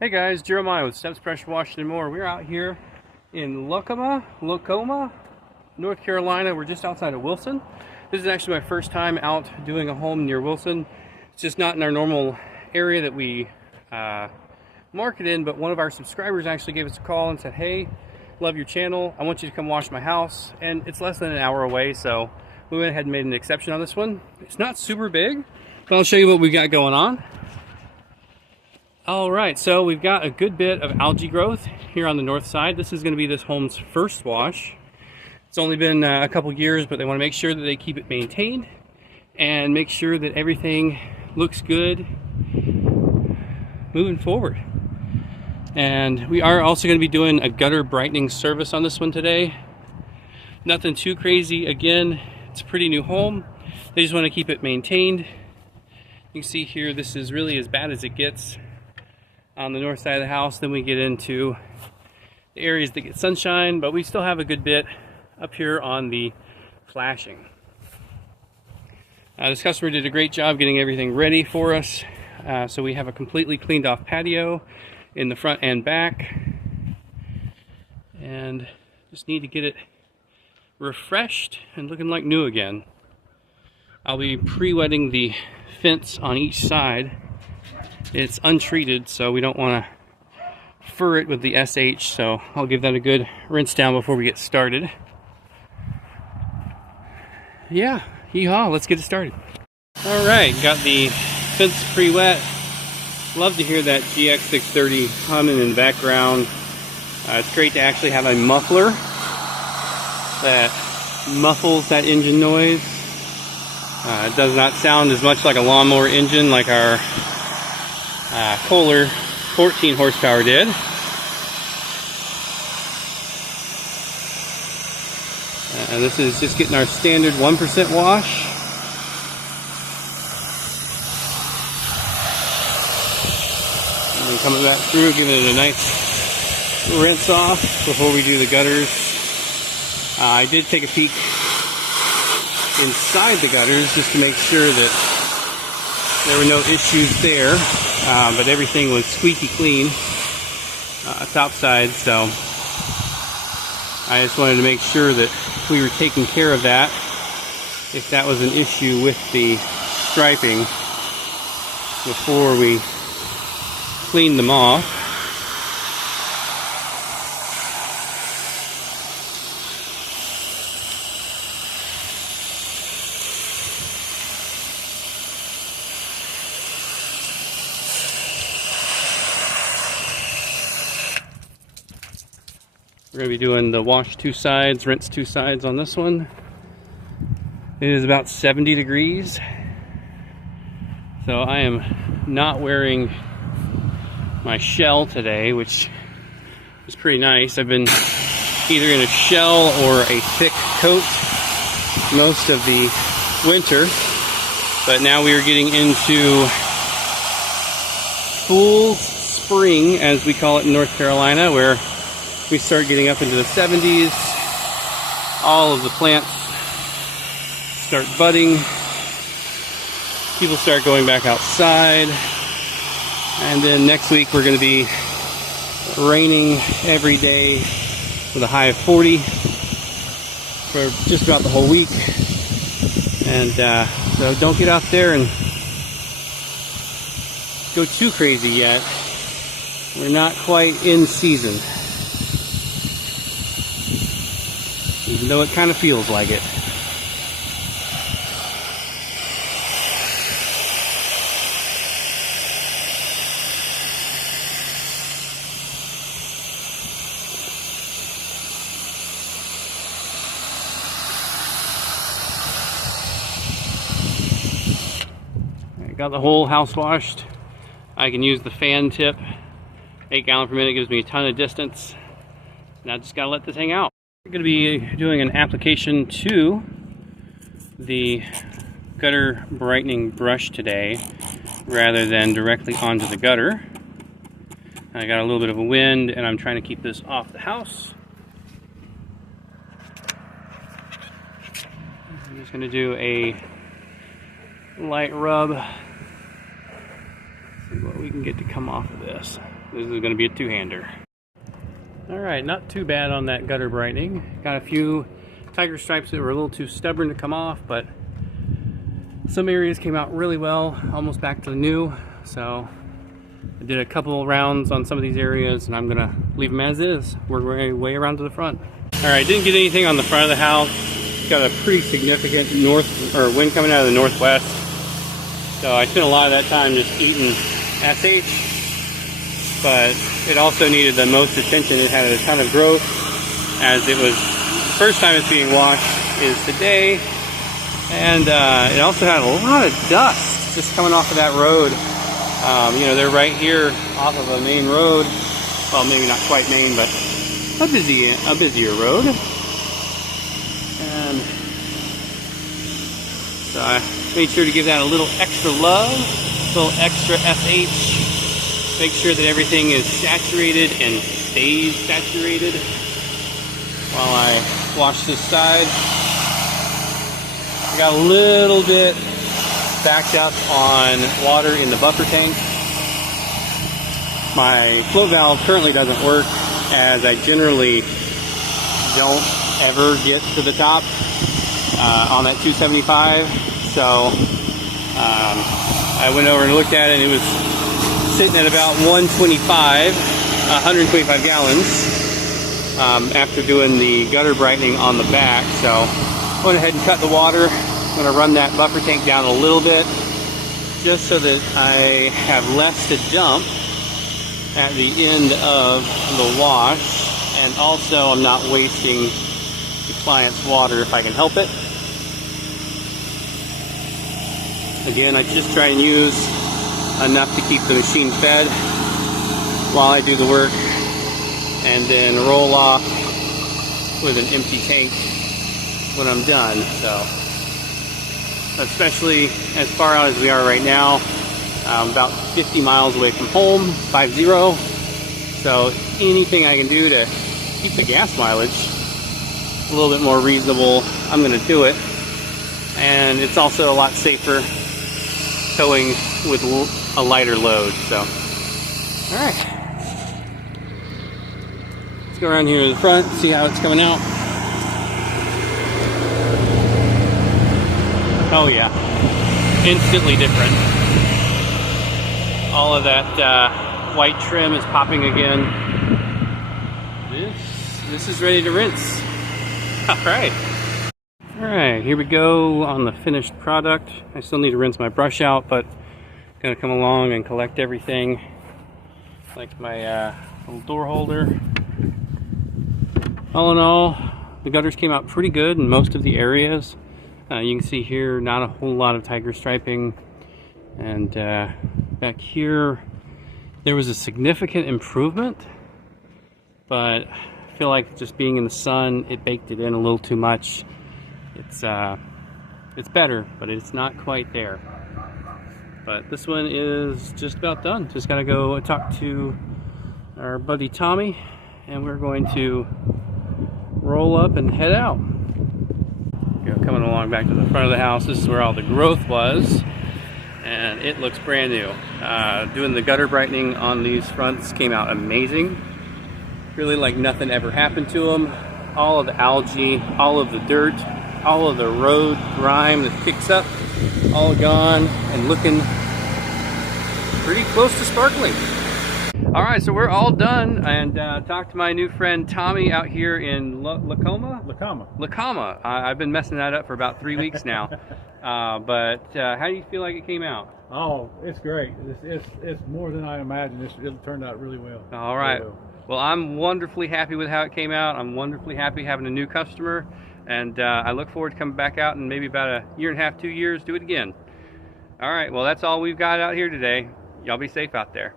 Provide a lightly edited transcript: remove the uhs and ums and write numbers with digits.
Hey guys, Jeremiah with Steps Pressure Washing and More. We're out here in Lacoma, North Carolina. We're just outside of Wilson. This is actually my first time out doing a home near Wilson. It's just not in our normal area that we market in, but one of our subscribers actually gave us a call and said, hey, love your channel. I want you to come wash my house. And it's less than an hour away, so we went ahead and made an exception on this one. It's not super big, but I'll show you what we got going on. Alright, so we've got a good bit of algae growth here on the north side. This is going to be this home's first wash. It's only been a couple years, but they want to make sure that they keep it maintained and make sure that everything looks good moving forward. And we are also going to be doing a gutter brightening service on this one today. Nothing too crazy. Again, it's a pretty new home. They just want to keep it maintained. You can see here, this is really as bad as it gets on the north side of the house. Then we get into the areas that get sunshine, but we still have a good bit up here on the flashing. This customer did a great job getting everything ready for us. So we have a completely cleaned off patio in the front and back, and just need to get it refreshed and looking like new again. I'll be pre-wetting the fence on each side. It's untreated, so we don't want to fur it with the SH, so I'll give that a good rinse down before we get started. Yeah, yeehaw, let's get it started. Alright, got the fence pre-wet. Love to hear that GX630 humming in the background. It's great to actually have a muffler that muffles that engine noise. It does not sound as much like a lawnmower engine like our Kohler 14 horsepower did. And this is just getting our standard 1% wash. And then coming back through, giving it a nice rinse off before we do the gutters. I did take a peek inside the gutters just to make sure that there were no issues there. But everything was squeaky clean top side, so I just wanted to make sure that we were taking care of that if that was an issue with the striping before we cleaned them off. We're going to be doing the wash two sides, rinse two sides on this one. It is about 70 degrees. So I am not wearing my shell today, which is pretty nice. I've been either in a shell or a thick coat most of the winter. But now we are getting into full spring, as we call it in North Carolina, where we start getting up into the 70s. All of the plants start budding. People start going back outside. And then next week we're going to be raining every day with a high of 40 for just about the whole week. And so don't get out there and go too crazy yet. We're not quite in season, even though it kind of feels like it. I got the whole house washed. I can use the fan tip. 8 gallons per minute gives me a ton of distance. Now I just gotta let this hang out. We're going to be doing an application to the gutter brightening brush today rather than directly onto the gutter. I got a little bit of a wind and I'm trying to keep this off the house. I'm just going to do a light rub. See what we can get to come off of this. this is going to be a two-hander. Alright, not too bad on that gutter brightening. Got a few tiger stripes that were a little too stubborn to come off, but some areas came out really well, almost back to new. So I did a couple rounds on some of these areas, and I'm going to leave them as is. We're way around to the front. Alright, didn't get anything on the front of the house. Got a pretty significant wind coming out of the northwest. So I spent a lot of that time just eating SH. But it also needed the most attention. It had a ton of growth, as it was the first time it's being washed is today. And it also had a lot of dust just coming off of that road. You know, they're right here off of a main road. Well, maybe not quite main, but a busier road. And so I made sure to give that a little extra love, a little extra SH. Make sure that everything is saturated and stays saturated while I wash this side. I got a little bit backed up on water in the buffer tank. My flow valve currently doesn't work, as I generally don't ever get to the top on that 275. So I went over and looked at it, and it was sitting at about 125 gallons after doing the gutter brightening on the back. So I went ahead and cut the water. I'm going to run that buffer tank down a little bit, just so that I have less to dump at the end of the wash, and also I'm not wasting the client's water if I can help it. Again, I just try and use enough to keep the machine fed while I do the work, and then roll off with an empty tank when I'm done. So, especially as far out as we are right now, I'm about 50 miles away from home, 50. So anything I can do to keep the gas mileage a little bit more reasonable, I'm going to do it. And it's also a lot safer towing with a lighter load. So, all right, let's go around here to the front, see how it's coming out. Oh yeah, instantly different. All of that white trim is popping again. This is ready to rinse. All right. All right, here we go on the finished product. I still need to rinse my brush out, but I'm gonna come along and collect everything, like my little door holder. All in all, the gutters came out pretty good in most of the areas. You can see here, not a whole lot of tiger striping, and back here there was a significant improvement, but I feel like just being in the sun, it baked it in a little too much. It's better, but it's not quite there. But this one is just about done. Just gotta go talk to our buddy Tommy, and we're going to roll up and head out. Coming along back to the front of the house. This is where all the growth was, and it looks brand new. Doing the gutter brightening on these fronts came out amazing. Really like nothing ever happened to them. All of the algae, all of the dirt, all of the road grime that kicks up, all gone and looking pretty close to sparkling. All right, so we're all done, and talked to my new friend Tommy out here in Lacoma. I've been messing that up for about 3 weeks now. But how do you feel like it came out? Oh, it's great. It's more than I imagined. It turned out really well. All right. Really well. Well, I'm wonderfully happy with how it came out. I'm wonderfully happy having a new customer, and I look forward to coming back out in maybe about a year and a half, 2 years, do it again. All right, well, that's all we've got out here today. Y'all be safe out there.